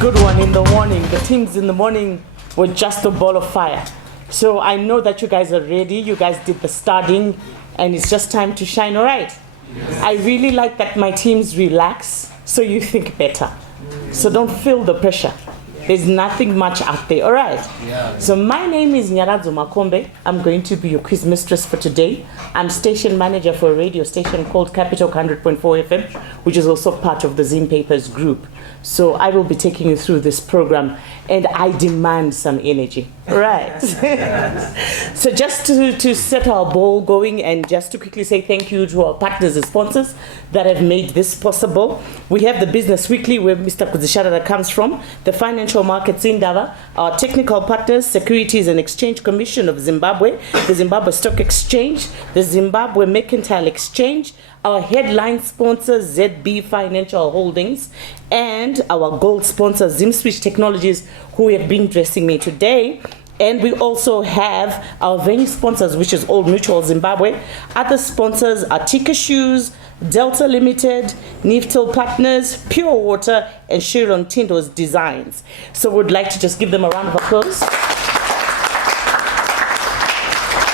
good one in the morning. The teams in the morning were just a ball of fire. So I know that you guys are ready. You guys did the studying, and it's just time to shine, all right? Yes. I really like that my teams relax, so you think better. So don't feel the pressure. There's nothing much out there, all right? Yeah. So my name is Nyaradzo Makombe. I'm going to be your quiz mistress for today. I'm station manager for a radio station called Capital 100.4 FM, which is also part of the Zim Papers group. So I will be taking you through this program, and I demand some energy, all right? So just to set our ball going, and just to quickly say thank you to our partners and sponsors that have made this possible. We have the Business Weekly, where Mr. Kuzisharara comes from, the Financial Markets Indaba, our technical partners, Securities and Exchange Commission of Zimbabwe, the Zimbabwe Stock Exchange, the Zimbabwe Mercantile Exchange, our headline sponsor, ZB Financial Holdings, and our gold sponsor, ZimSwitch Technologies, who have been dressing me today. And we also have our venue sponsors, which is Old Mutual Zimbabwe. Other sponsors are Tika Shoes, Delta Limited, Niftel Partners, Pure Water, and Sharon Tindo's Designs. So we'd like to just give them a round of applause.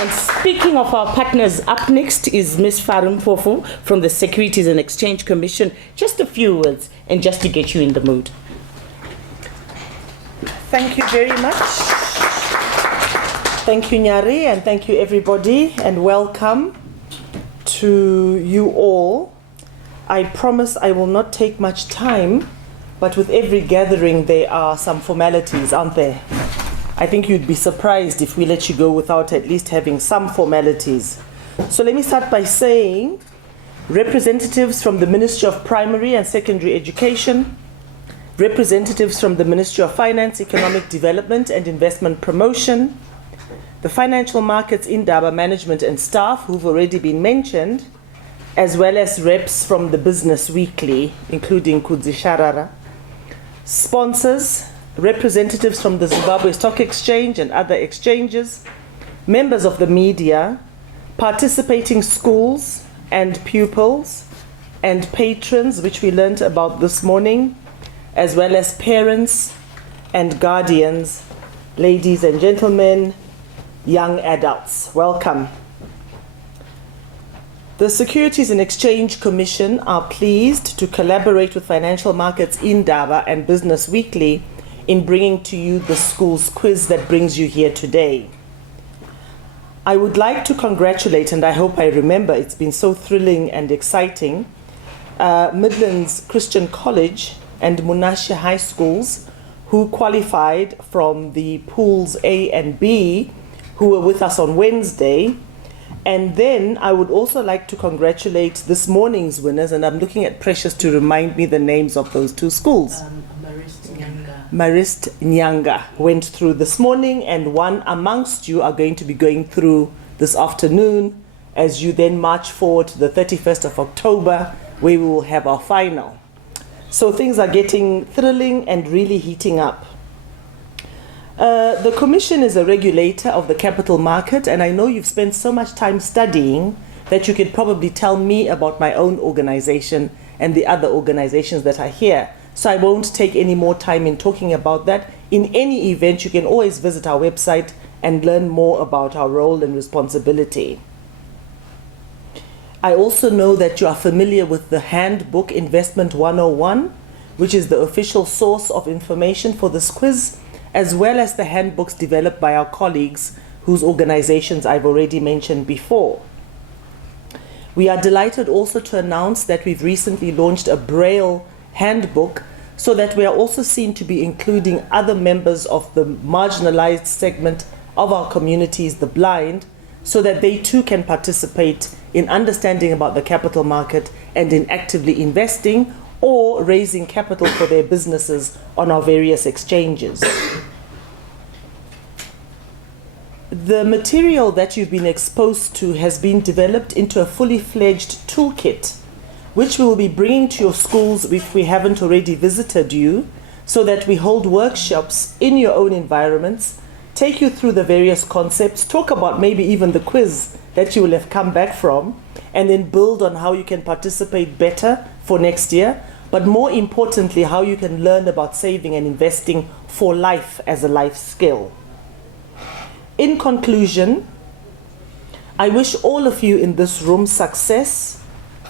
And speaking of our partners, up next is Ms. Farum Fofu from the Securities and Exchange Commission. Just a few words, and just to get you in the mood. Thank you very much. Thank you, Nyari, and thank you, everybody, and welcome to you all. I promise I will not take much time, but with every gathering there are some formalities, aren't there? I think you'd be surprised if we let you go without at least having some formalities. So let me start by saying representatives from the Ministry of Primary and Secondary Education, representatives from the Ministry of Finance, Economic Development and Investment Promotion, the Financial Markets Indaba management and staff who've already been mentioned, as well as reps from the Business Weekly, including Kuzisharara, sponsors, representatives from the Zimbabwe Stock Exchange and other exchanges, members of the media, participating schools and pupils, and patrons, which we learned about this morning, as well as parents and guardians, ladies and gentlemen, young adults. Welcome. The Securities and Exchange Commission are pleased to collaborate with Financial Markets Indaba and Business Weekly in bringing to you the school's quiz that brings you here today. I would like to congratulate, and I hope I remember, it's been so thrilling and exciting, Midlands Christian College and Munashe High Schools, who qualified from the pools A and B, who were with us on Wednesday. And then I would also like to congratulate this morning's winners, and I'm looking at Precious to remind me the names of those two schools. Marist Nyanga went through this morning, and one amongst you are going to be going through this afternoon as you then march forward to the 31st of October, where we will have our final. So things are getting thrilling and really heating up. The Commission is a regulator of the capital market, and I know you've spent so much time studying that you could probably tell me about my own organization and the other organizations that are here. So I won't take any more time in talking about that. In any event, you can always visit our website and learn more about our role and responsibility. I also know that you are familiar with the handbook Investment 101, which is the official source of information for this quiz, as well as the handbooks developed by our colleagues whose organizations I've already mentioned before. We are delighted also to announce that we've recently launched a Braille handbook, so that we are also seen to be including other members of the marginalized segment of our communities, the blind, so that they too can participate in understanding about the capital market and in actively investing or raising capital for their businesses on our various exchanges. The material that you've been exposed to has been developed into a fully fledged toolkit, which we will be bringing to your schools if we haven't already visited you, so that we hold workshops in your own environments, take you through the various concepts, talk about maybe even the quiz that you will have come back from, and then build on how you can participate better for next year, but more importantly, how you can learn about saving and investing for life as a life skill. In conclusion, I wish all of you in this room success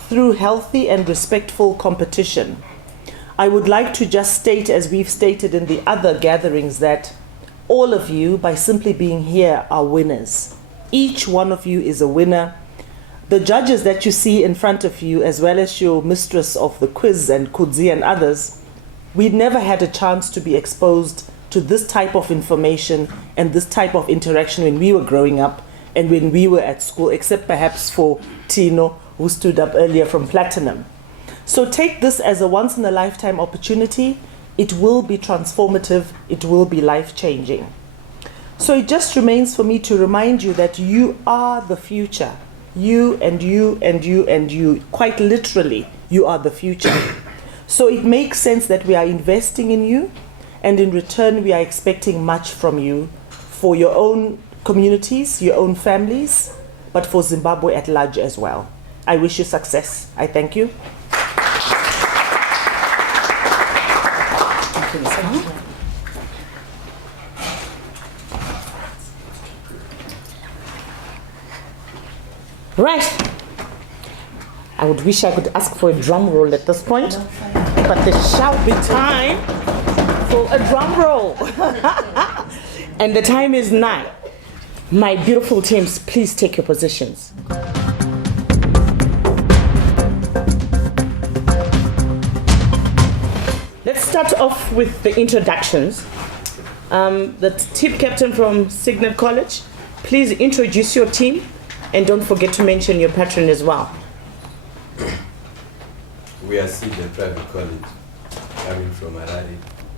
through healthy and respectful competition. I would like to just state, as we've stated in the other gatherings, that all of you, by simply being here, are winners. Each one of you is a winner. The judges that you see in front of you, as well as your mistress of the quiz and Kudzi and others, we never had a chance to be exposed to this type of information and this type of interaction when we were growing up and when we were at school, except perhaps for Tino, who stood up earlier from Platinum. So take this as a once-in-a-lifetime opportunity. It will be transformative. It will be life-changing. So it just remains for me to remind you that you are the future. You and you and you and you. Quite literally, you are the future. So it makes sense that we are investing in you, and in return, we are expecting much from you for your own communities, your own families, but for Zimbabwe at large as well. I wish you success. I thank you. Right. I would wish I could ask for a drum roll at this point, but there shall be time for a drum roll. And the time is 9. My beautiful teams, please take your positions. Let's start off with the introductions. The team captain from Signet College, please introduce your team and don't forget to mention your patron as well. We are Signet Private College, coming from Harare.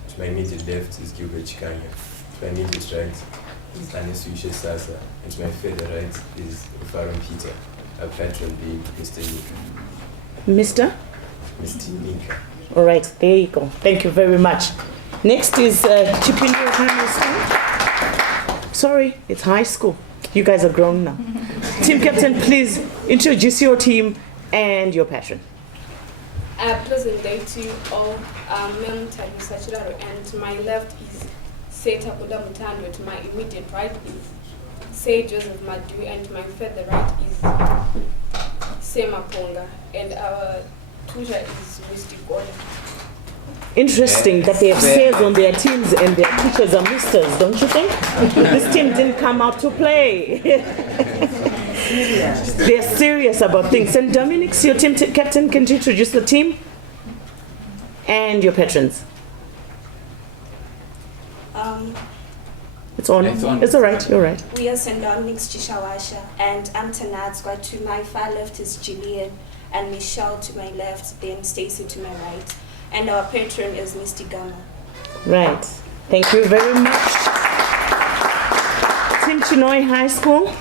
To my immediate left is Gilbert Chikanya. To my immediate right is Anis Yushe Sasa. And to my further right is Ufaron Peter, our patron being Mr. Nika. Mr. Nika. All right, there you go. Thank you very much. Next is Chipindo High School. Sorry, it's high school. You guys are grown now. Team captain, please introduce your team and your patron. Pleasant day to you all. Mem Tabusa Chiraro, and to my left is Seta Buda Mutando. To my immediate right is Say Joseph Madu, and to my further right is Sema Ponga, and our tutor is Mr. Gordon. Interesting that they have sales on their teams and their teachers are misters, don't you think? This team didn't come out to play. They're serious about things. And Dominic, your team captain, can you introduce the team and your patrons? It's on. It's all right. You're right. We are St. Dominic's Chishawasha, and I'm Tanatswa. To my far left is Gillian, and Michelle to my left, then Stacy to my right. And our patron is Mr. Gama. Right. Thank you very much. Team Chinoi High School.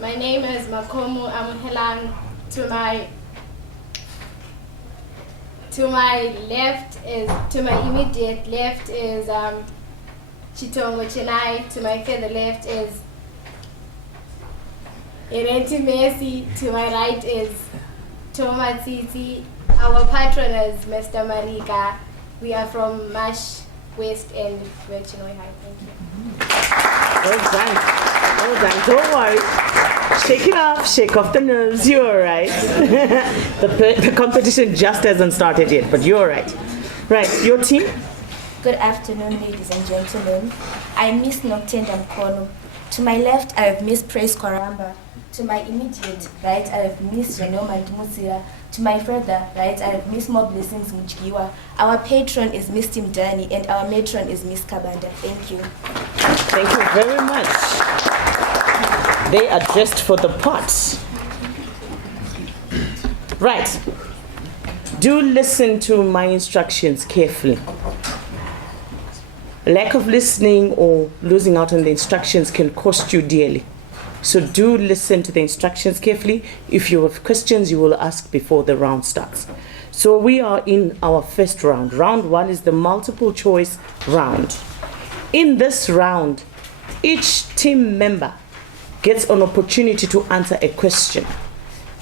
My name is Makomo Amuhelang. To my immediate left is Chitongo Chenai. To my further left is Irenti Messi. To my right is Toma Titi. Our patron is Mr. Marika. We are from Mash West End, Chinoi High. Thank you. Well done. Well done. Don't worry. Shake it off. Shake off the nerves. You're all right. The competition just hasn't started yet, but you're all right. Right. Your team? Good afternoon, ladies and gentlemen. I'm Miss Noctenda Mkono. To my left, I have Miss Praise Koramba. To my immediate right, I have Miss Renoma Ntumutsira. To my further right, I have Miss More Blessings Mchikiwa. Our patron is Miss Timdani, and our matron is Miss Kabanda. Thank you. Thank you very much. They are dressed for the part. Right. Do listen to my instructions carefully. Lack of listening or losing out on the instructions can cost you dearly. So do listen to the instructions carefully. If you have questions, you will ask before the round starts. So we are in our first round. Round 1 is the multiple choice round. In this round, each team member gets an opportunity to answer a question.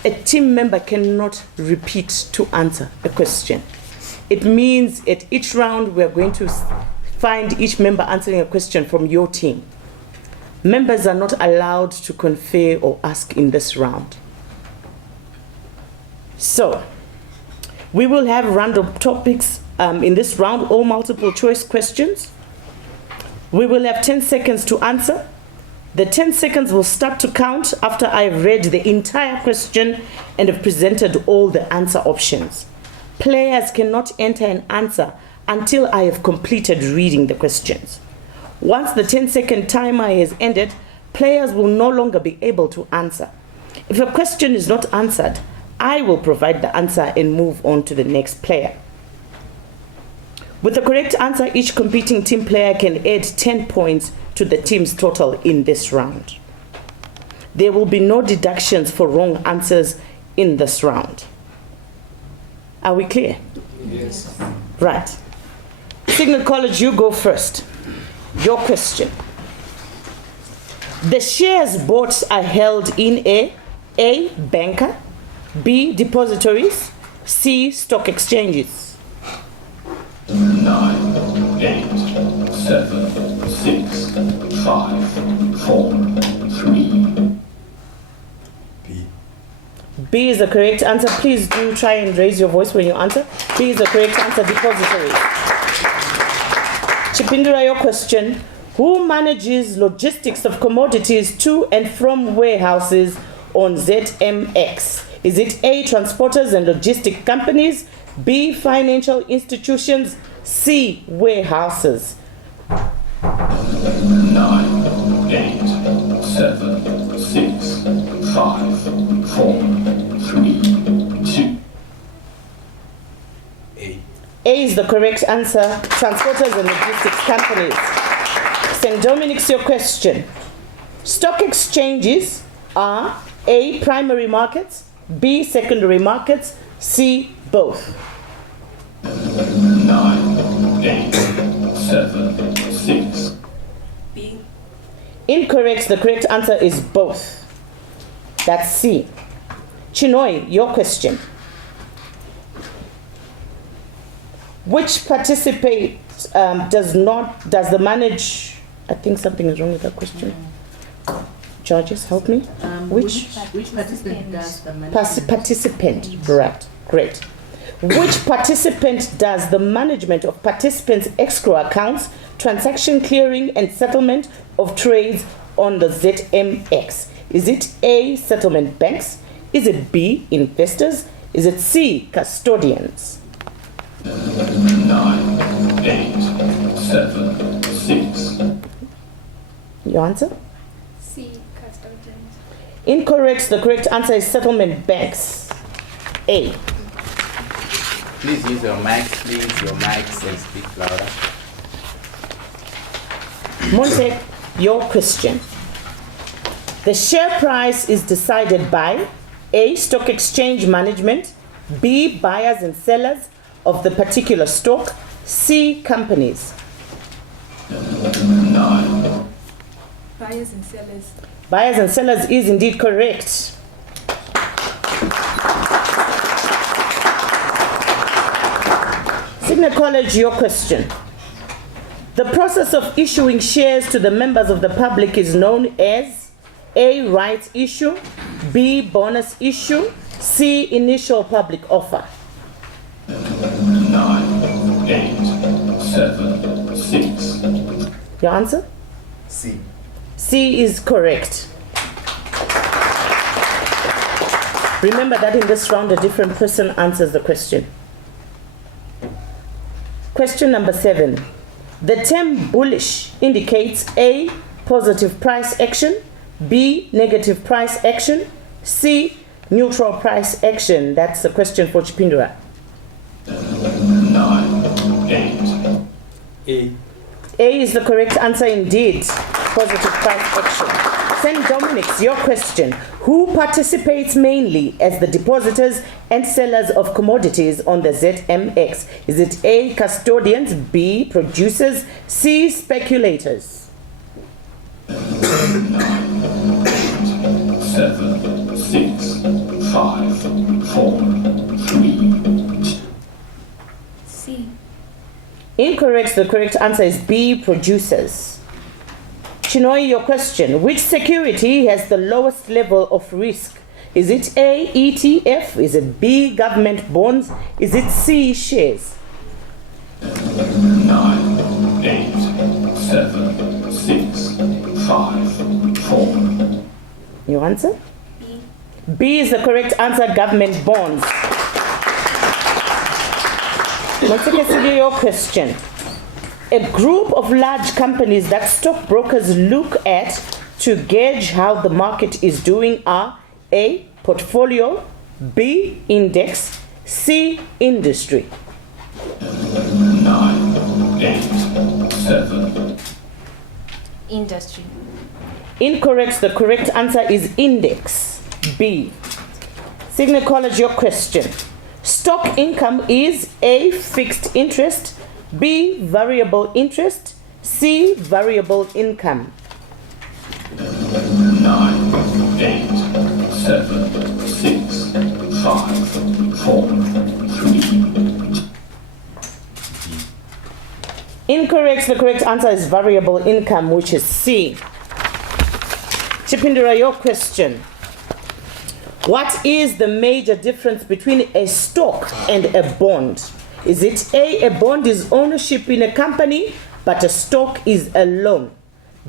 a team member cannot repeat to answer a question. It means at each round we're going to find each member answering a question from your team. Members are not allowed to confer or ask in this round. So, we will have random topics in this round, all multiple choice questions. We will have 10 seconds to answer. The 10 seconds will start to count after I've read the entire question and have presented all the answer options. Players cannot enter an answer until I have completed reading the questions. Once the 10-second timer has ended, players will no longer be able to answer. If a question is not answered, I will provide the answer and move on to the next player. With the correct answer, each competing team player can add 10 points to the team's total in this round. There will be no deductions for wrong answers in this round. Are we clear? Yes. Right. Signal College, you go first. Your question. The shares bought are held in A, banker, B, depositories, C, stock exchanges. 9, 8, 7, 6, 5, 4, 3. B. B is the correct answer. Please do try and raise your voice when you answer. B is the correct answer, depositories. Chipindura, your question. Who manages logistics of commodities to and from warehouses on ZMX? Is it A, transporters and logistic companies, B, financial institutions, C, warehouses? 9, 8, 7, 6, 5, 4, 3, 2. A. A is the correct answer, transporters and logistics companies. St. Dominic's, your question. Stock exchanges are A, primary markets, B, secondary markets, C, both. 9, 8, 7, 6. B. Incorrect. The correct answer is both. That's C. Chinoi, your question. Which participant does the manage? I think something is wrong with that question. Judges, help me. Which participant does the participant? Right. Great. Which participant does the management of participants' escrow accounts, transaction clearing and settlement of trades on the ZMX? Is it A, settlement banks? Is it B, investors? Is it C, custodians? 9, 8, 7, 6. Your answer? C, custodians. Incorrect. The correct answer is settlement banks. A. Please use your mics, and speak louder. Monte, your question. The share price is decided by A, stock exchange management, B, buyers and sellers of the particular stock, C, companies. 9. Buyers and sellers. Buyers and sellers is indeed correct. Signet College, your question. The process of issuing shares to the members of the public is known as A, rights issue, B, bonus issue, C, initial public offer. 9, 8, 7, 6. Your answer? C. C is correct. Remember that in this round, a different person answers the question. Question number 7. The term bullish indicates A, positive price action, B, negative price action, C, neutral price action. That's the question for Chipindura. 9, 8. A. A is the correct answer indeed. Positive price action. St. Dominic's, your question. Who participates mainly as the depositors and sellers of commodities on the ZMX? Is it A, custodians, B, producers, C, speculators? 9, 8, 7, 6, 5, 4, 3. C. Incorrect. The correct answer is B, producers. Chinoi, your question. Which security has the lowest level of risk? Is it A, ETF? Is it B, government bonds? Is it C, shares? 9, 8, 7, 6, 5, 4. Your answer? B. B is the correct answer, government bonds. Let's take your question. A group of large companies that stockbrokers look at to gauge how the market is doing are A, portfolio, B, index, C, industry. 9, 8, 7. Industry. Incorrect. The correct answer is index, B. Signal College, your question. Stock income is A, fixed interest, B, variable interest, C, variable income. 9, 8, 7, 6, 5, 4, 3. Incorrect. The correct answer is variable income, which is C. Chipindura, your question. What is the major difference between a stock and a bond? Is it A, a bond is ownership in a company, but a stock is a loan?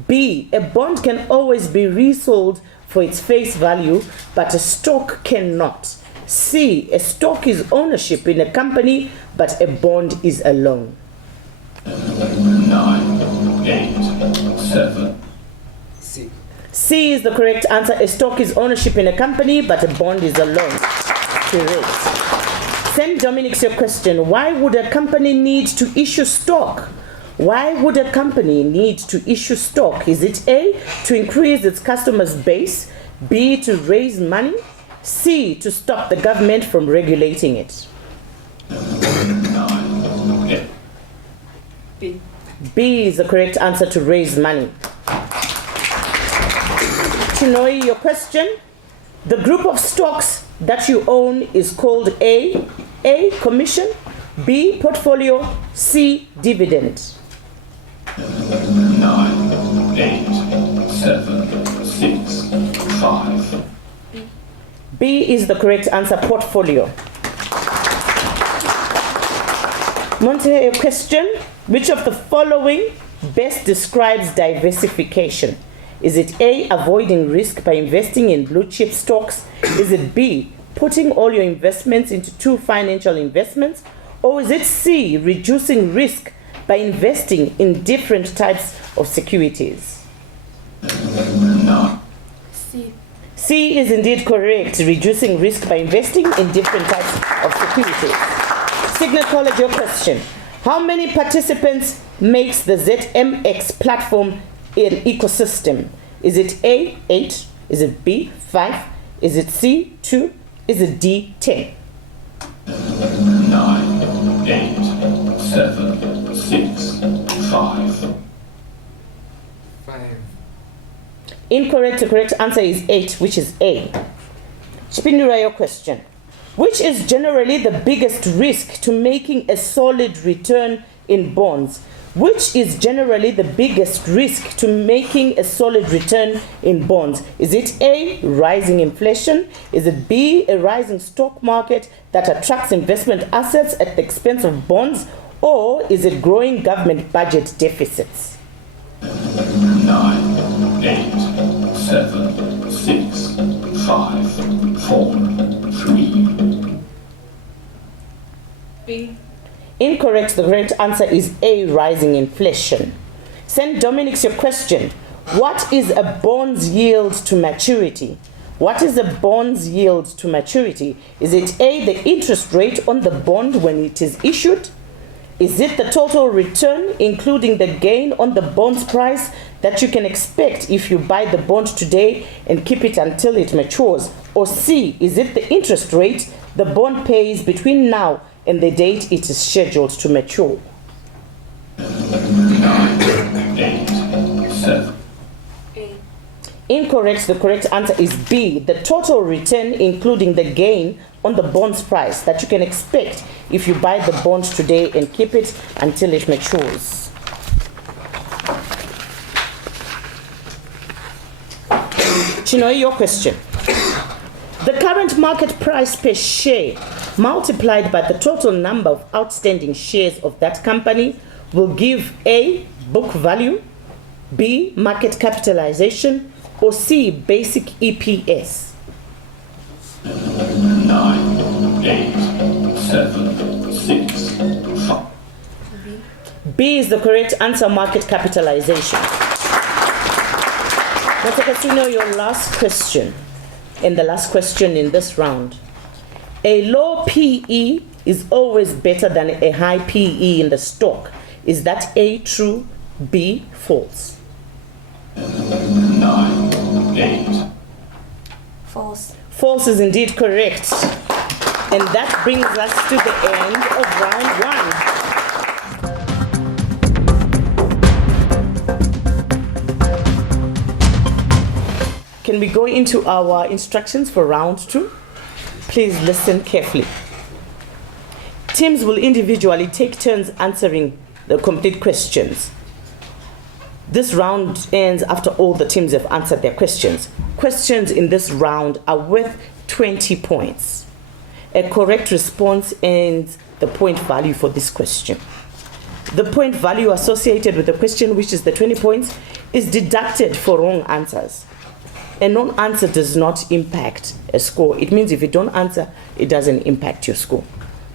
B, a bond can always be resold for its face value, but a stock cannot. C, a stock is ownership in a company, but a bond is a loan. 9, 8, 7. C. C is the correct answer. A stock is ownership in a company, but a bond is a loan. Correct. St. Dominic's your question. Why would a company need to issue stock? Why would a company need to issue stock? Is it A, to increase its customers' base, B, to raise money, C, to stop the government from regulating it? 9, 8. B. B is the correct answer, to raise money. Chinoi, your question. The group of stocks that you own is called A, commission, B, portfolio, C, dividend. 9, 8, 7, 6, 5. B is the correct answer, portfolio. Monte, your question. Which of the following best describes diversification? Is it A, avoiding risk by investing in blue chip stocks? Is it B, putting all your investments into two financial investments? Or is it C, reducing risk by investing in different types of securities? No. C. C is indeed correct, reducing risk by investing in different types of securities. Signal College, your question. How many participants makes the ZMX platform an ecosystem? Is it A, 8? Is it B, 5? Is it C, 2? Is it D, 10? 9, 8, 7, 6, 5. 5. Incorrect. The correct answer is 8, which is A. Chipindura, your question. Which is generally the biggest risk to making a solid return in bonds? Which is generally the biggest risk to making a solid return in bonds? Is it A, rising inflation? Is it B, a rising stock market that attracts investment assets at the expense of bonds? Or is it growing government budget deficits? 9, 8, 7, 6, 5, 4, 3. B. Incorrect. The correct answer is A, rising inflation. St. Dominic's your question. What is a bond's yield to maturity? What is a bond's yield to maturity? Is it A, the interest rate on the bond when it is issued? Is it the total return, including the gain on the bond's price that you can expect if you buy the bond today and keep it until it matures? Or C, is it the interest rate the bond pays between now and the date it is scheduled to mature? 9, 8, 7. A. Incorrect. The correct answer is B. The total return, including the gain on the bond's price that you can expect if you buy the bond today and keep it until it matures. Chinoy, your question. The current market price per share multiplied by the total number of outstanding shares of that company will give A, book value, B, market capitalization, or C, basic EPS. 9, 8, 7, 6, 5. B is the correct answer, market capitalization. Let's continue your last question, and the last question in this round. A low PE is always better than a high PE in the stock. Is that A, true, B, false? 9, 8. False. False is indeed correct. And that brings us to the end of round 1. Can we go into our instructions for round 2? Please listen carefully. Teams will individually take turns answering the complete questions. This round ends after all the teams have answered their questions. Questions in this round are worth 20 points. A correct response earns the point value for this question. The point value associated with the question, which is the 20 points, is deducted for wrong answers. A non-answer does not impact a score. It means if you don't answer, it doesn't impact your score.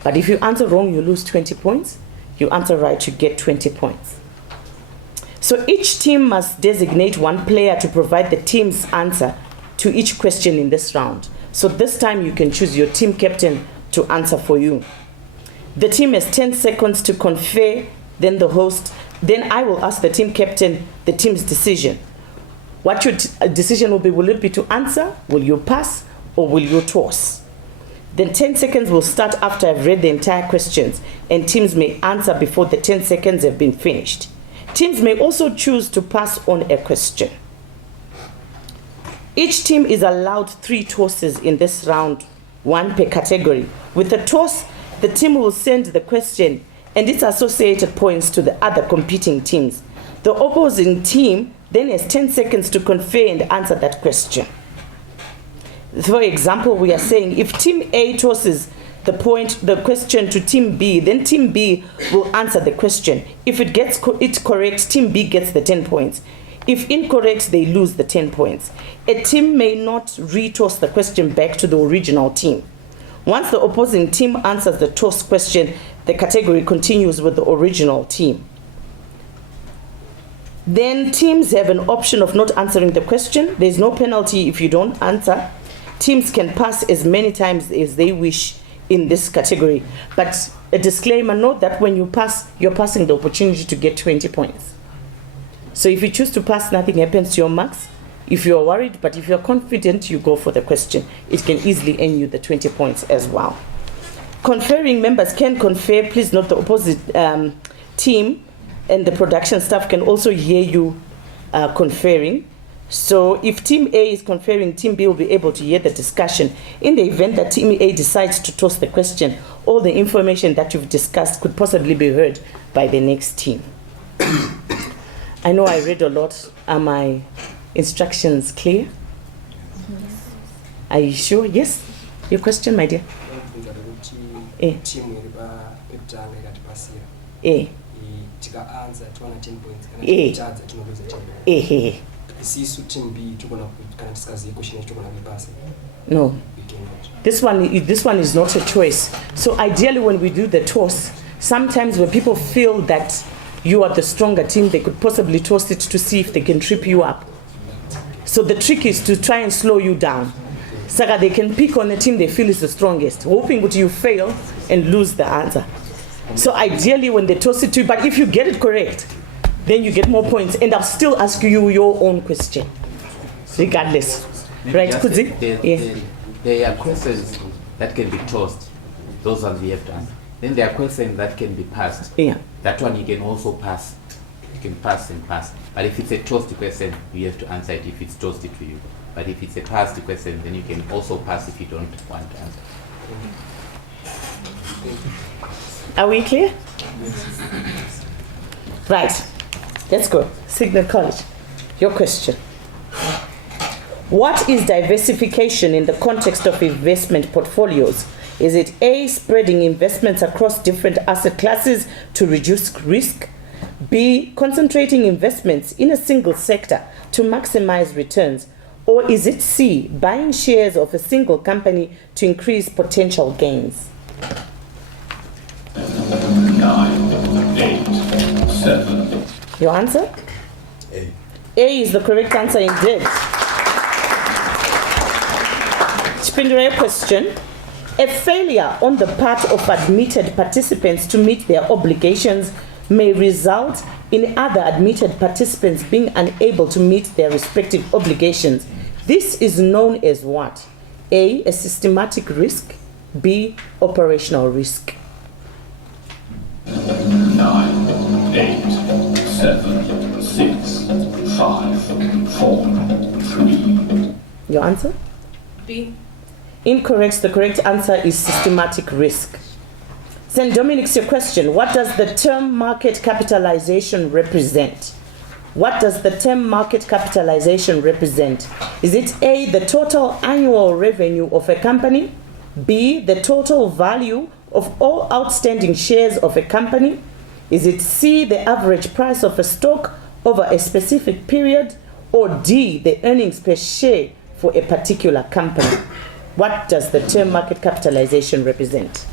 But if you answer wrong, you lose 20 points. You answer right, you get 20 points. So each team must designate one player to provide the team's answer to each question in this round. So this time you can choose your team captain to answer for you. The team has 10 seconds to confer, then I will ask the team captain the team's decision. What your decision will be? Will it be to answer? Will you pass? Or will you toss? Then 10 seconds will start after I've read the entire questions, and teams may answer before the 10 seconds have been finished. Teams may also choose to pass on a question. Each team is allowed 3 tosses in this round, 1 per category. With a toss, the team will send the question and its associated points to the other competing teams. The opposing team then has 10 seconds to confer and answer that question. For example, we are saying if Team A tosses the question to Team B, then Team B will answer the question. If it gets it correct, Team B gets the 10 points. If incorrect, they lose the 10 points. A team may not retoss the question back to the original team. Once the opposing team answers the toss question, the category continues with the original team. Then teams have an option of not answering the question. There's no penalty if you don't answer. Teams can pass as many times as they wish in this category. But a disclaimer, note that when you pass, you're passing the opportunity to get 20 points. So if you choose to pass, nothing happens to your marks. If you're worried, but if you're confident, you go for the question. It can easily earn you the 20 points as well. Conferring members can confer. Please note the opposite team and the production staff can also hear you conferring. So if Team A is conferring, Team B will be able to hear the discussion. In the event that Team A decides to toss the question, all the information that you've discussed could possibly be heard by the next team. I know I read a lot. Are my instructions clear? Yes. Are you sure? Yes? Your question, my dear? No. This one is not a choice. So ideally when we do the toss, sometimes when people feel that you are the stronger team, they could possibly toss it to see if they can trip you up. So the trick is to try and slow you down. So that they can pick on the team they feel is the strongest, hoping that you fail and lose the answer. So ideally when they toss it to you, but if you get it correct, then you get more points, and I'll still ask you your own question, regardless. Right, Kudzi? There are questions that can be tossed. Those ones we have to answer. Then there are questions that can be passed. Yeah. That one you can also pass. you can pass and pass. But if it's a tossed question, you have to answer it if it's tossed to you. But if it's a passed question, then you can also pass if you don't want to answer. Are we clear? Right. Let's go. Signal College. Your question. What is diversification in the context of investment portfolios? Is it A, spreading investments across different asset classes to reduce risk? B, concentrating investments in a single sector to maximize returns? Or is it C, buying shares of a single company to increase potential gains? 9, 8, 7. Your answer? A. A is the correct answer indeed. Spindray question. A failure on the part of admitted participants to meet their obligations may result in other admitted participants being unable to meet their respective obligations. This is known as what? A, a systematic risk. B, operational risk. 9, 8, 7, 6, 5, 4, 3. Your answer? B. Incorrect. The correct answer is systematic risk. St. Dominic's your question. What does the term market capitalization represent? What does the term market capitalization represent? Is it A, the total annual revenue of a company? B, the total value of all outstanding shares of a company? Is it C, the average price of a stock over a specific period? Or D, the earnings per share for a particular company? What does the term market capitalization represent?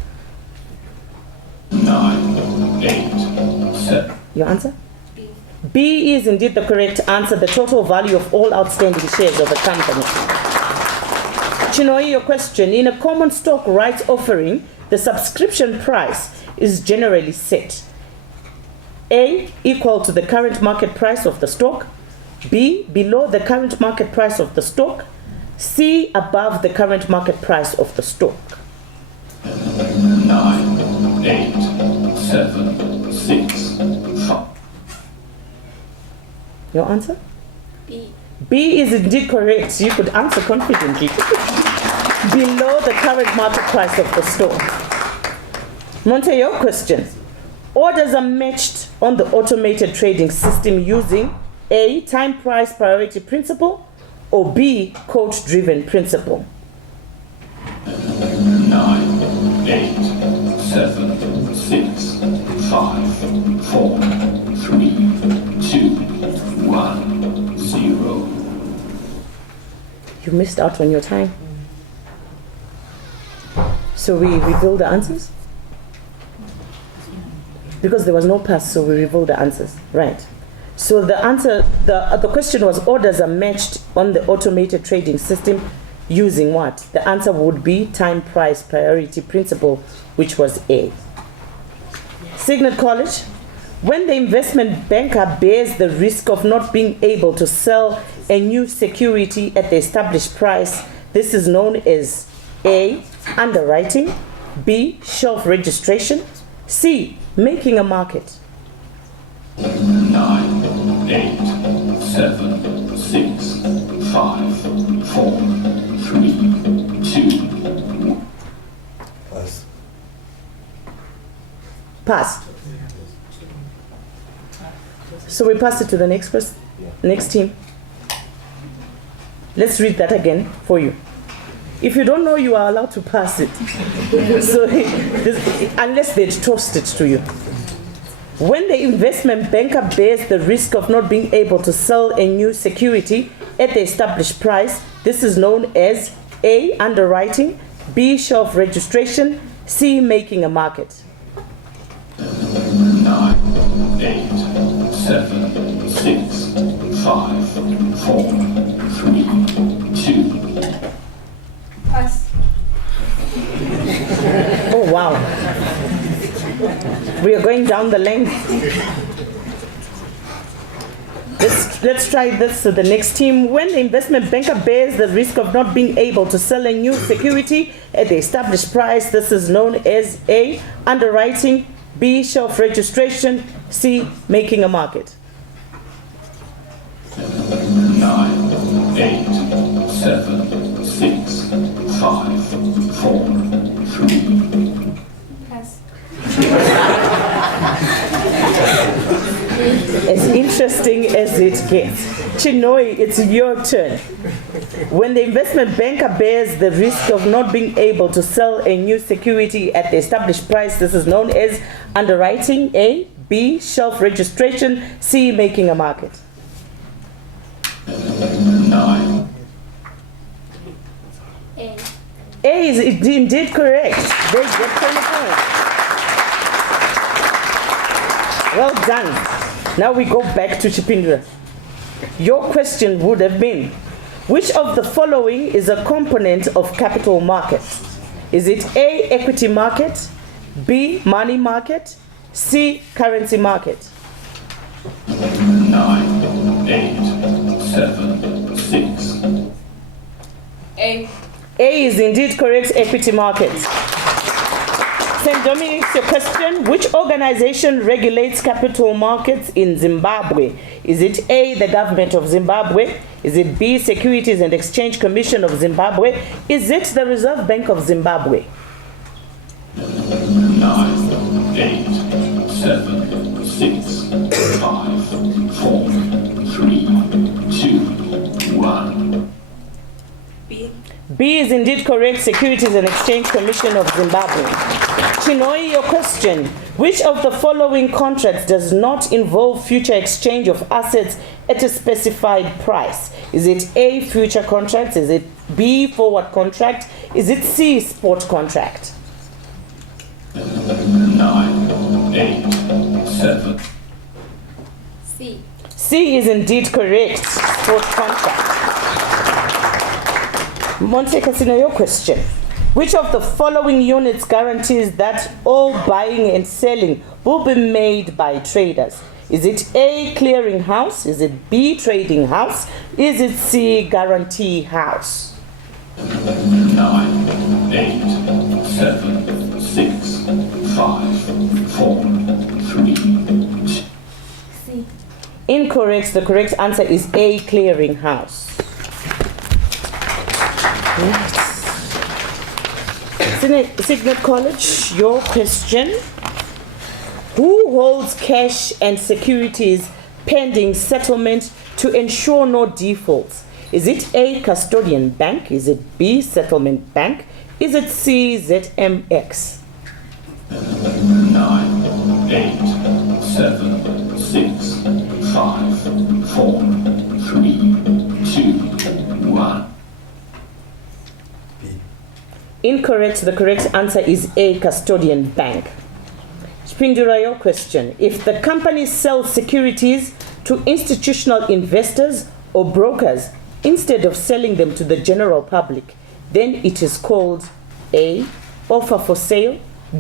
9, 8, 7. Your answer? B. B is indeed the correct answer, the total value of all outstanding shares of a company. Chinoi, your question. In a common stock rights offering, the subscription price is generally set. A, equal to the current market price of the stock. B, below the current market price of the stock. C, above the current market price of the stock. 9, 8, 7, 6, 5. Your answer? B. B is indeed correct. You could answer confidently. Below the current market price of the stock. Monte, your question. Orders are matched on the automated trading system using A, time price priority principle, or B, quote-driven principle. 9, 8, 7, 6, 5, 4, 3, 2, 1, 0. You missed out on your time. So we reveal the answers? Because there was no pass, so we reveal the answers. Right. So the answer, the question was orders are matched on the automated trading system using what? The answer would be time price priority principle, which was A. Signet College. When the investment banker bears the risk of not being able to sell a new security at the established price, this is known as A, underwriting, B, shelf registration, C, making a market. 9, 8, 7, 6, 5, 4, 3, 2. Pass. Pass. So we pass it to the next person, next team. Let's read that again for you. If you don't know, you are allowed to pass it. So, unless they toast it to you. When the investment banker bears the risk of not being able to sell a new security at the established price, this is known as A, underwriting, B, shelf registration, C, making a market. 9, 8, 7, 6, 5, 4, 3, 2. Pass. Oh, wow. We are going down the length. Let's try this to the next team. When the investment banker bears the risk of not being able to sell a new security at the established price, this is known as A, underwriting, B, shelf registration, C, making a market. 8, 7, 6, 5, 4, 3. Pass. As interesting as it gets. Chinoi, it's your turn. When the investment banker bears the risk of not being able to sell a new security at the established price, this is known as underwriting, A, B, shelf registration, C, making a market. 9. A. A is indeed correct. They get 20 points. Well done. Now we go back to Chipindra. Your question would have been, which of the following is a component of capital markets? Is it A, equity market, B, money market, C, currency market? 9, 8, 7, 6. A. A is indeed correct, equity market. St. Dominic's, your question, which organization regulates capital markets in Zimbabwe? Is it A, the government of Zimbabwe? Is it B, Securities and Exchange Commission of Zimbabwe? Is it the Reserve Bank of Zimbabwe? 9, 8, 7, 6, 5, 4, 3, 2, 1. B. B is indeed correct, Securities and Exchange Commission of Zimbabwe. Chinoi, your question. Which of the following contracts does not involve future exchange of assets at a specified price? Is it A, future contracts? Is it B, forward contract? Is it C, spot contract? 9, 8, 7. C. C is indeed correct, spot contract. Monte Cassino, your question. Which of the following units guarantees that all buying and selling will be made by traders? Is it A, clearing house? Is it B, trading house? Is it C, guarantee house? 9, 8, 7, 6, 5, 4, 3, 2. C. Incorrect. The correct answer is A, clearing house. Right. Signet College, your question. Who holds cash and securities pending settlement to ensure no defaults? Is it A, custodian bank? Is it B, settlement bank? Is it C, ZMX? 9, 8, 7, 6, 5, 4, 3, 2, 1. Incorrect. The correct answer is A, custodian bank. Spindura, your question. If the company sells securities to institutional investors or brokers instead of selling them to the general public, then it is called A, offer for sale,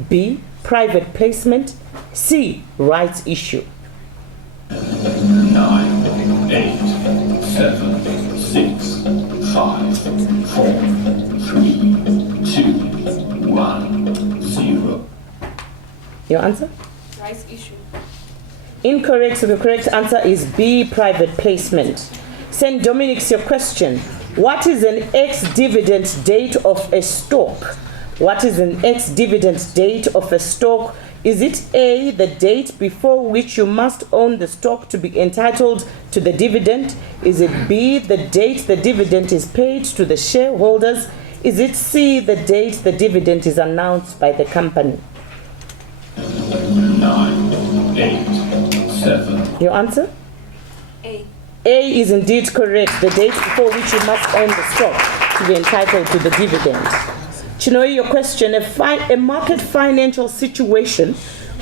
B, private placement, C, rights issue. 9, 8, 7, 6, 5, 4, 3, 2, 1, 0. Your answer? Rights issue. Incorrect. So the correct answer is B, private placement. St. Dominic's, your question. What is an ex-dividend date of a stock? What is an ex-dividend date of a stock? Is it A, the date before which you must own the stock to be entitled to the dividend? Is it B, the date the dividend is paid to the shareholders? Is it C, the date the dividend is announced by the company? 9, 8, 7. Your answer? A. A is indeed correct, the date before which you must own the stock to be entitled to the dividend. Chinoi, your question. A market financial situation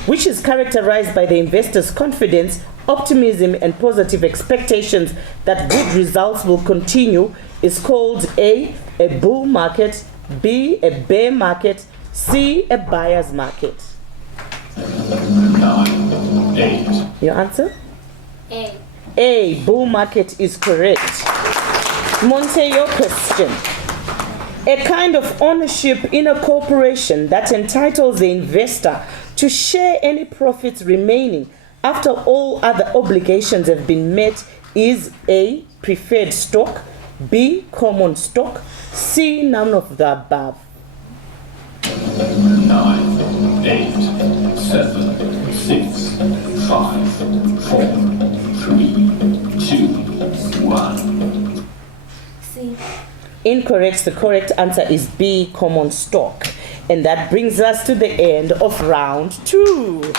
which is characterized by the investor's confidence, optimism, and positive expectations that good results will continue is called A bull market, B, a bear market, C, a buyer's market. 9, 8. Your answer? A. A, bull market is correct. Monte, your question. A kind of ownership in a corporation that entitles the investor to share any profits remaining after all other obligations have been met is A, preferred stock, B, common stock, C, none of the above? 9, 8, 7, 6, 5, 4, 3, 2, 1. C. Incorrect. The correct answer is B, common stock. And that brings us to the end of round 2.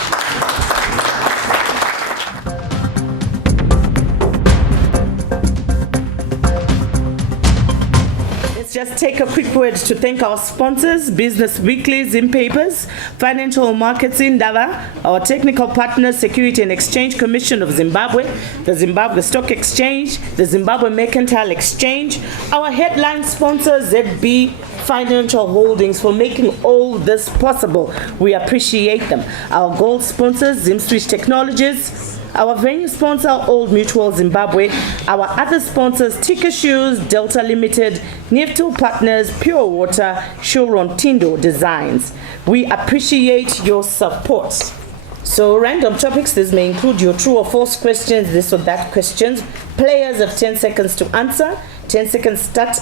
Just take a quick word to thank our sponsors, Business Weekly, Zim Papers, Financial Markets Indaba, our technical partners, Security and Exchange Commission of Zimbabwe, the Zimbabwe Stock Exchange, the Zimbabwe Mercantile Exchange, our headline sponsor, ZB Financial Holdings, for making all this possible. We appreciate them. Our gold sponsors, Zim Switch Technologies, our venue sponsor, Old Mutual Zimbabwe. Our other sponsors, Tika Shoes, Delta Limited, Niftul Partners, Pure Water, Shuron Tindo Designs. We appreciate your support. So random topics, this may include your true or false questions, this or that questions. Players have 10 seconds to answer. 10 seconds start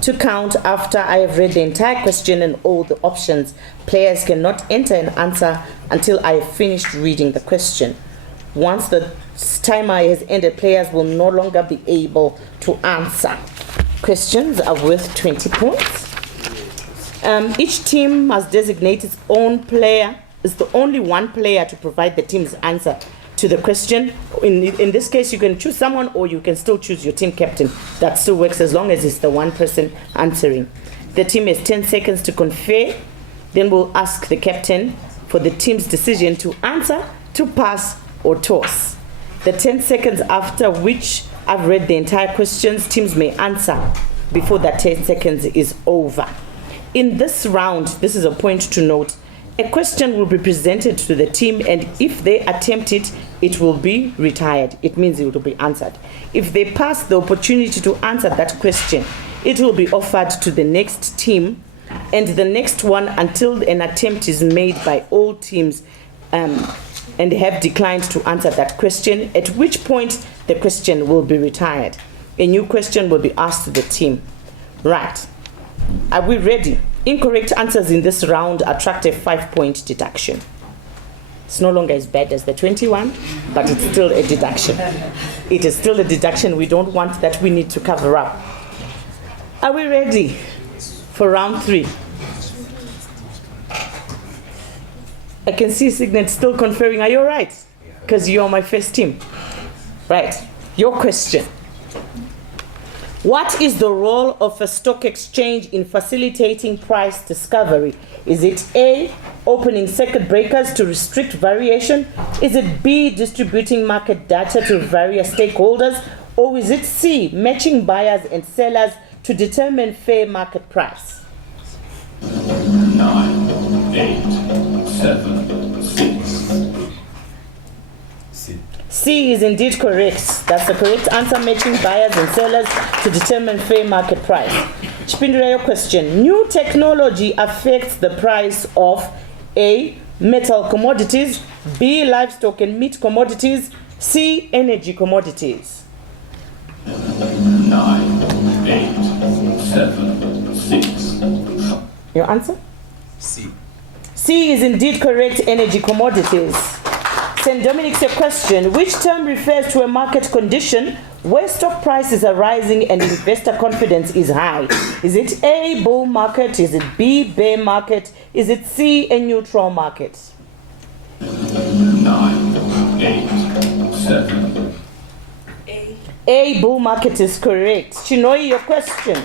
to count after I have read the entire question and all the options. Players cannot enter an answer until I have finished reading the question. Once the timer has ended, players will no longer be able to answer. Questions are worth 20 points. Each team must designate its own player. It's the only one player to provide the team's answer to the question. In this case, you can choose someone or you can still choose your team captain. That still works as long as it's the one person answering. The team has 10 seconds to confer. Then we'll ask the captain for the team's decision to answer, to pass, or toss. The 10 seconds after which I've read the entire questions, teams may answer before that 10 seconds is over. In this round, this is a point to note, a question will be presented to the team, and if they attempt it, it will be retired. It means it will be answered. If they pass the opportunity to answer that question, it will be offered to the next team and the next one until an attempt is made by all teams and have declined to answer that question, at which point the question will be retired. A new question will be asked to the team. Right. Are we ready? Incorrect answers in this round attract a 5-point deduction. It's no longer as bad as the 21, but it's still a deduction. It is still a deduction we don't want, that we need to cover up. Are we ready for round 3? I can see Signet still conferring. Are you all right? Because you are my first team. Right. Your question. What is the role of a stock exchange in facilitating price discovery? Is it A, opening circuit breakers to restrict variation? Is it B, distributing market data to various stakeholders? Or is it C, matching buyers and sellers to determine fair market price? 9, 8, 7, 6. C. C is indeed correct. That's the correct answer, matching buyers and sellers to determine fair market price. Chipindura, your question. New technology affects the price of A, metal commodities, B, livestock and meat commodities, C, energy commodities. 9, 8, 7, 6. Your answer? C. C is indeed correct, energy commodities. St. Dominic's your question. Which term refers to a market condition where stock prices are rising and investor confidence is high? Is it A, bull market? Is it B, bear market? Is it C, a neutral market? 9, 8, 7. A, bull market is correct. Chinoi, your question.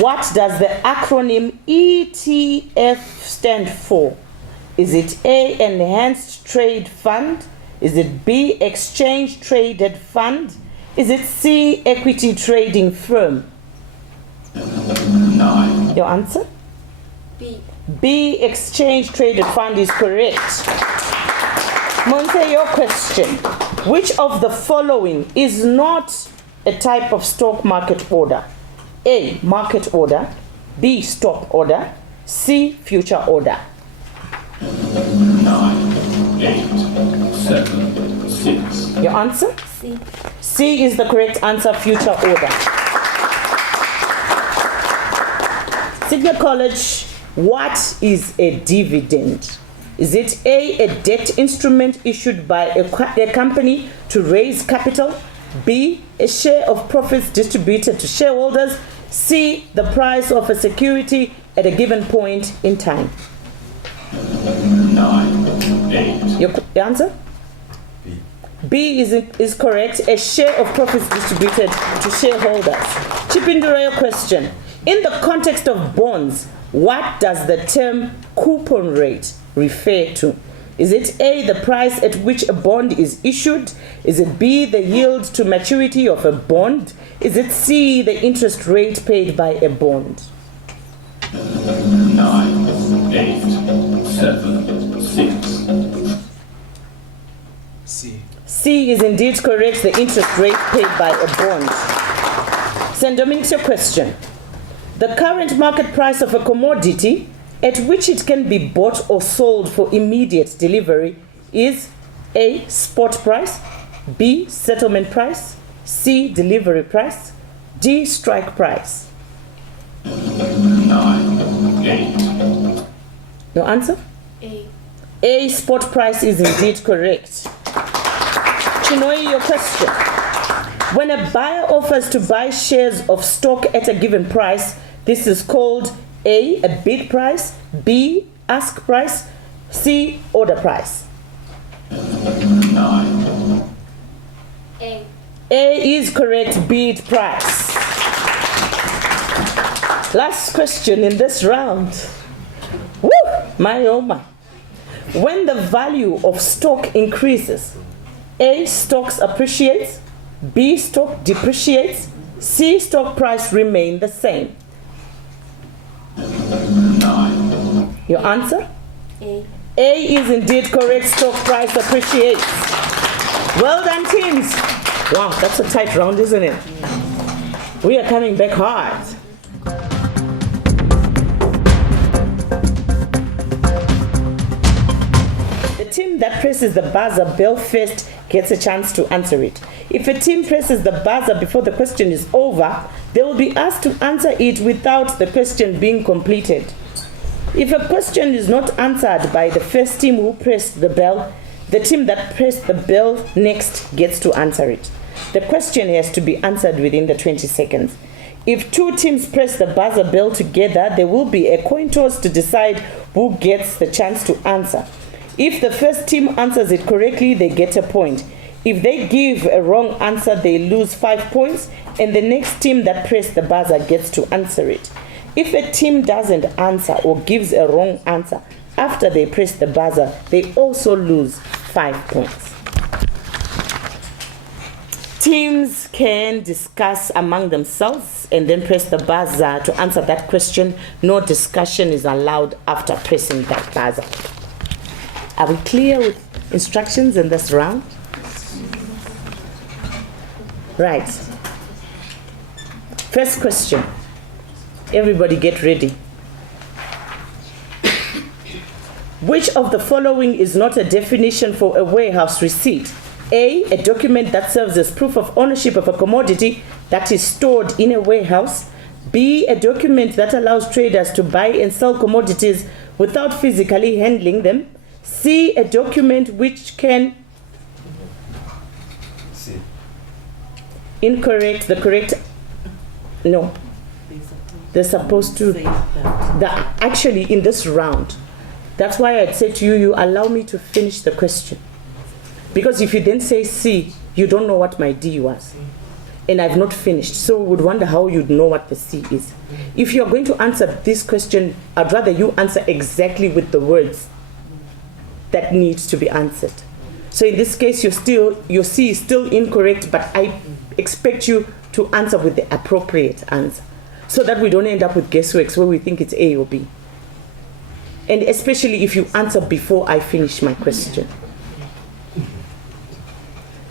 What does the acronym ETF stand for? Is it A, Enhanced Trade Fund? Is it B, Exchange Traded Fund? Is it C, Equity Trading Firm? 9. Your answer? B. B, Exchange Traded Fund is correct. Monte, your question. Which of the following is not a type of stock market order? A, market order. B, stop order. C, future order. 9, 8, 7, 6. Your answer? C. C is the correct answer, future order. Signet College, what is a dividend? Is it A, a debt instrument issued by a company to raise capital? B, a share of profits distributed to shareholders? C, the price of a security at a given point in time? 9, 8. Your answer? B. B is correct. A share of profits distributed to shareholders. Chipindura, your question. In the context of bonds, what does the term coupon rate refer to? Is it A, the price at which a bond is issued? Is it B, the yield to maturity of a bond? Is it C, the interest rate paid by a bond? 9, 8, 7, 6. C. C is indeed correct, the interest rate paid by a bond. St. Dominic's your question. The current market price of a commodity at which it can be bought or sold for immediate delivery is A, spot price, B, settlement price, C, delivery price, D, strike price. 9, 8. No answer? A. A, spot price is indeed correct. Chinoi, your question. When a buyer offers to buy shares of stock at a given price, this is called A, a bid price, B, ask price, C, order price. 9. A. A is correct, bid price. Last question in this round. Woo! My oh my. When the value of stock increases, A, stocks appreciates, B, stock depreciates, C, stock price remain the same. 9. Your answer? A. A is indeed correct, stock price appreciates. Well done, teams. Wow, that's a tight round, isn't it? We are coming back hard. The team that presses the buzzer bell first gets a chance to answer it. If a team presses the buzzer before the question is over, they will be asked to answer it without the question being completed. If a question is not answered by the first team who pressed the bell, the team that pressed the bell next gets to answer it. The question has to be answered within the 20 seconds. If two teams press the buzzer bell together, there will be a coin toss to decide who gets the chance to answer. If the first team answers it correctly, they get a point. If they give a wrong answer, they lose 5 points, and the next team that pressed the buzzer gets to answer it. If a team doesn't answer or gives a wrong answer after they press the buzzer, they also lose 5 points. Teams can discuss among themselves and then press the buzzer to answer that question. No discussion is allowed after pressing that buzzer. Are we clear with instructions in this round? Right. First question. Everybody get ready. Which of the following is not a definition for a warehouse receipt? A, a document that serves as proof of ownership of a commodity that is stored in a warehouse. B, a document that allows traders to buy and sell commodities without physically handling them. C, a document which can... C. Incorrect. The correct... No. They're supposed to... Actually, in this round, that's why I'd say to you, you allow me to finish the question. Because if you then say C, you don't know what my D was. And I've not finished. So would wonder how you'd know what the C is. If you're going to answer this question, I'd rather you answer exactly with the words that needs to be answered. So in this case, your C is still incorrect, but I expect you to answer with the appropriate answer, so that we don't end up with guessworks where we think it's A or B. And especially if you answer before I finish my question.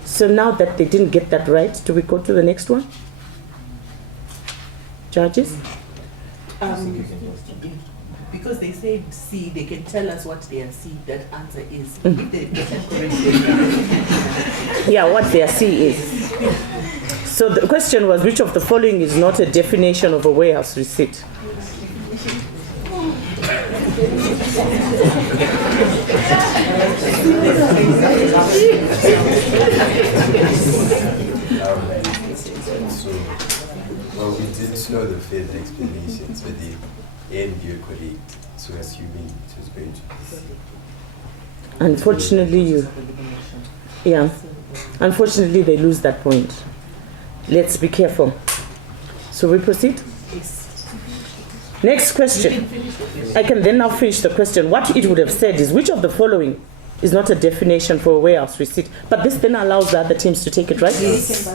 So now that they didn't get that right, do we go to the next one? Judges? Because they say C, they can tell us what their C, that answer is. If they get that correctly. Yeah, what their C is. So the question was, which of the following is not a definition of a warehouse receipt? So, well, we didn't know the further explanations, but the A and B are correct. So assuming it was going to be C. Unfortunately, unfortunately, they lose that point. Let's be careful. So we proceed? Next question. I can then now finish the question. What it would have said is, which of the following is not a definition for a warehouse receipt? But this then allows the other teams to take it, right? Yes.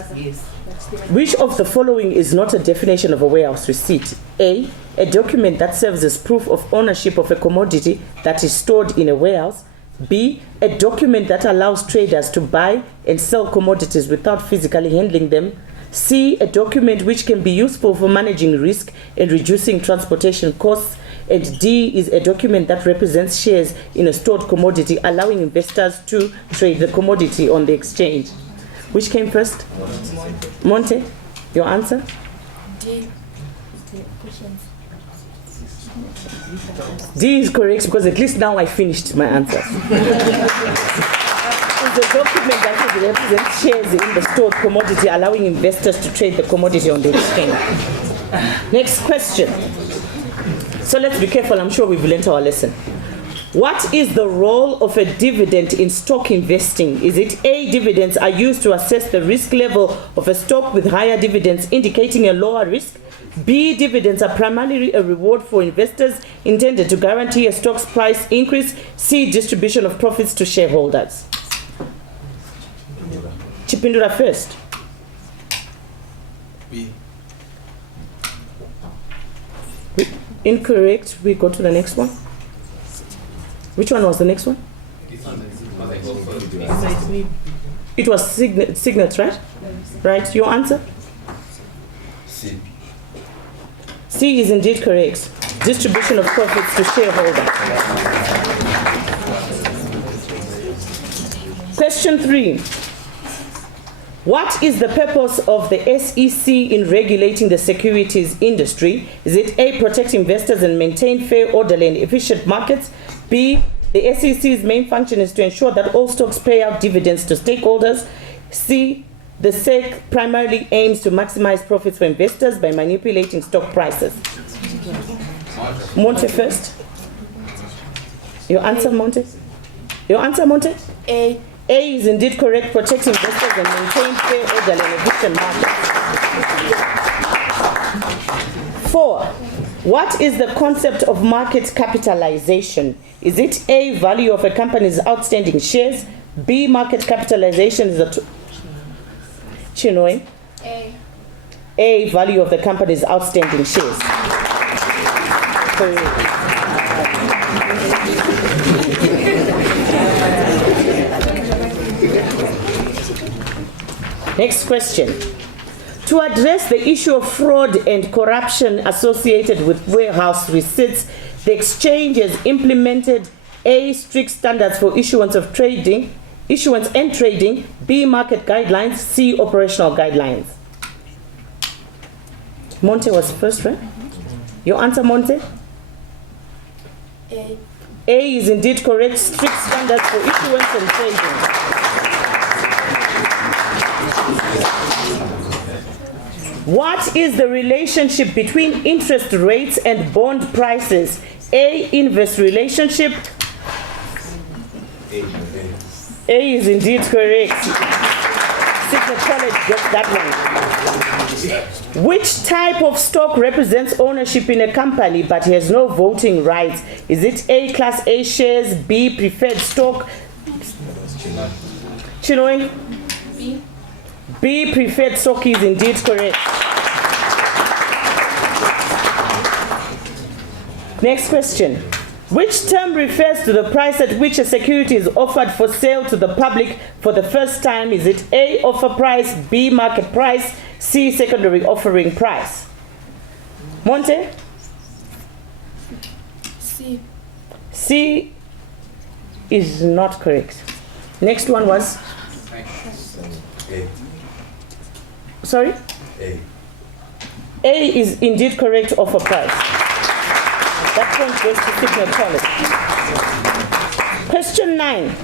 Which of the following is not a definition of a warehouse receipt? A document that serves as proof of ownership of a commodity that is stored in a warehouse. B, a document that allows traders to buy and sell commodities without physically handling them. C, a document which can be useful for managing risk and reducing transportation costs. And D is a document that represents shares in a stored commodity, allowing investors to trade the commodity on the exchange. Which came first? Monte, your answer? D. D is correct because at least now I finished my answer. It's a document that represents shares in the stored commodity, allowing investors to trade the commodity on the exchange. Next question. So let's be careful, I'm sure we've learned our lesson. What is the role of a dividend in stock investing? Is it A, dividends are used to assess the risk level of a stock with higher dividends indicating a lower risk? B, dividends are primarily a reward for investors intended to guarantee a stock's price increase. C, distribution of profits to shareholders. Chipindura first. B. Incorrect. We go to the next one. Which one was the next one? It was signet, right? Right. Your answer? C. C is indeed correct. Distribution of profits to shareholders. Question 3. What is the purpose of the SEC in regulating the securities industry? Is it A, protect investors and maintain fair, orderly and efficient markets? B, the SEC's main function is to ensure that all stocks pay out dividends to stakeholders. C, the SEC primarily aims to maximize profits for investors by manipulating stock prices. Monte first. Your answer, Monte? Your answer, Monte? A. A is indeed correct, protect investors and maintain fair, orderly and efficient markets. 4. What is the concept of market capitalization? Is it A, value of a company's outstanding shares? B, market capitalization is Chinwe? A, value of the company's outstanding shares. Correct. Next question. To address the issue of fraud and corruption associated with warehouse receipts, the exchange has implemented A, strict standards for issuance and trading, B, market guidelines, C, operational guidelines. Monte was first, right? Your answer, Monte? A. A is indeed correct, strict standards for issuance and trading. What is the relationship between interest rates and bond prices? A, inverse relationship. A is indeed correct. Signet College gets that one. Which type of stock represents ownership in a company but has no voting rights? Is it A, Class A shares, B, preferred stock? Chinwe? B. B, preferred stock is indeed correct. Next question. Which term refers to the price at which a security is offered for sale to the public for the first time? Is it A, offer price, B, market price, C, secondary offering price? Monte? C. C is not correct. Next one was? A. Sorry? A. A is indeed correct, offer price. That point goes to Signet College. Question 9.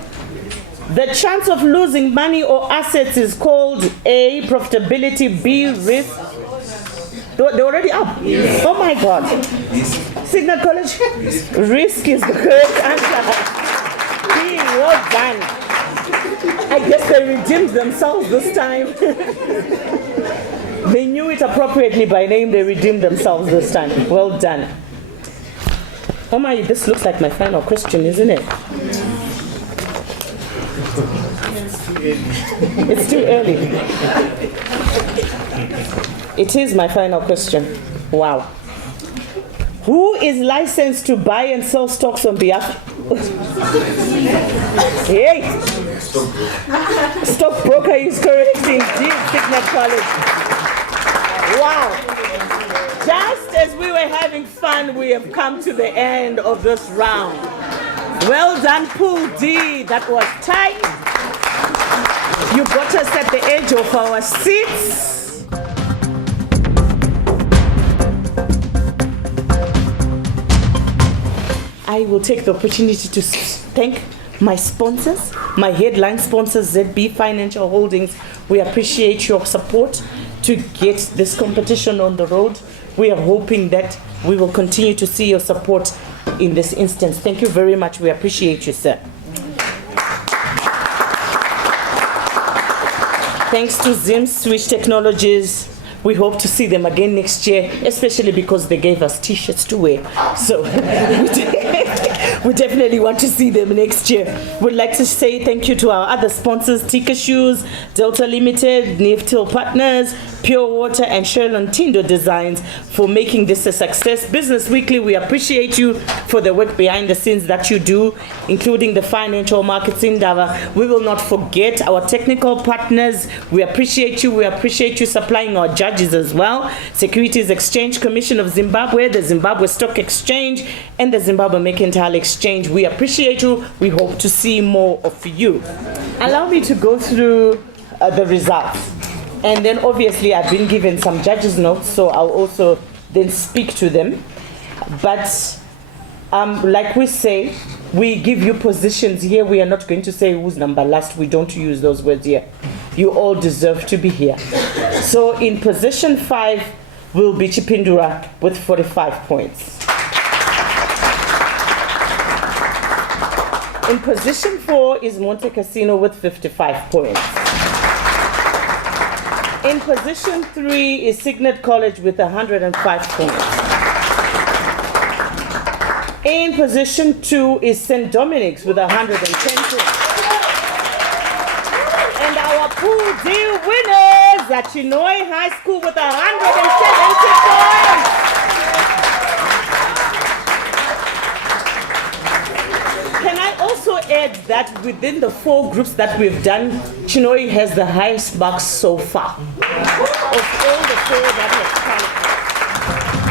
The chance of losing money or assets is called A, profitability, B, risk. They're already up? Yes. Oh my God. Signal College? Risk is the correct answer. B, well done. I guess they redeemed themselves this time. They knew it appropriately by name, they redeemed themselves this time. Well done. Oh my, this looks like my final question, isn't it? It's too early. It is my final question. Wow. Who is licensed to buy and sell stocks on behalf? Hey! Stockbroker is correct indeed, Signet College. Wow. Just as we were having fun, we have come to the end of this round. Well done, Pool D. That was tight. You got us at the edge of our seats. I will take the opportunity to thank my sponsors, my headline sponsors, ZB Financial Holdings. We appreciate your support to get this competition on the road. We are hoping that we will continue to see your support in this instance. Thank you very much. We appreciate you, sir. Thanks to Zim Switch Technologies. We hope to see them again next year, especially because they gave us t-shirts to wear. So we definitely want to see them next year. We'd like to say thank you to our other sponsors, Tika Shoes, Delta Limited, Niftil Partners, Pure Water, and Sherlon Tindo Designs for making this a success. Business Weekly, we appreciate you for the work behind the scenes that you do, including the Financial Markets Indaba. We will not forget our technical partners. We appreciate you. We appreciate you supplying our judges as well. Securities Exchange Commission of Zimbabwe, the Zimbabwe Stock Exchange, and the Zimbabwe Mercantile Exchange. We appreciate you. We hope to see more of you. Allow me to go through the results. And then obviously I've been given some judges' notes, so I'll also then speak to them. But like we say, we give you positions here. We are not going to say who's number last. We don't use those words here. You all deserve to be here. So in position 5 will be Chipindura with 45 points. In position 4 is Monte Cassino with 55 points. In position 3 is Signet College with 105 points. In position 2 is St. Dominic's with 110 points. And our Pool D winners are Chinoi High School with 170 points. Can I also add that within the 4 groups that we've done, Chinoi has the highest marks so far of all the 4 that have qualified.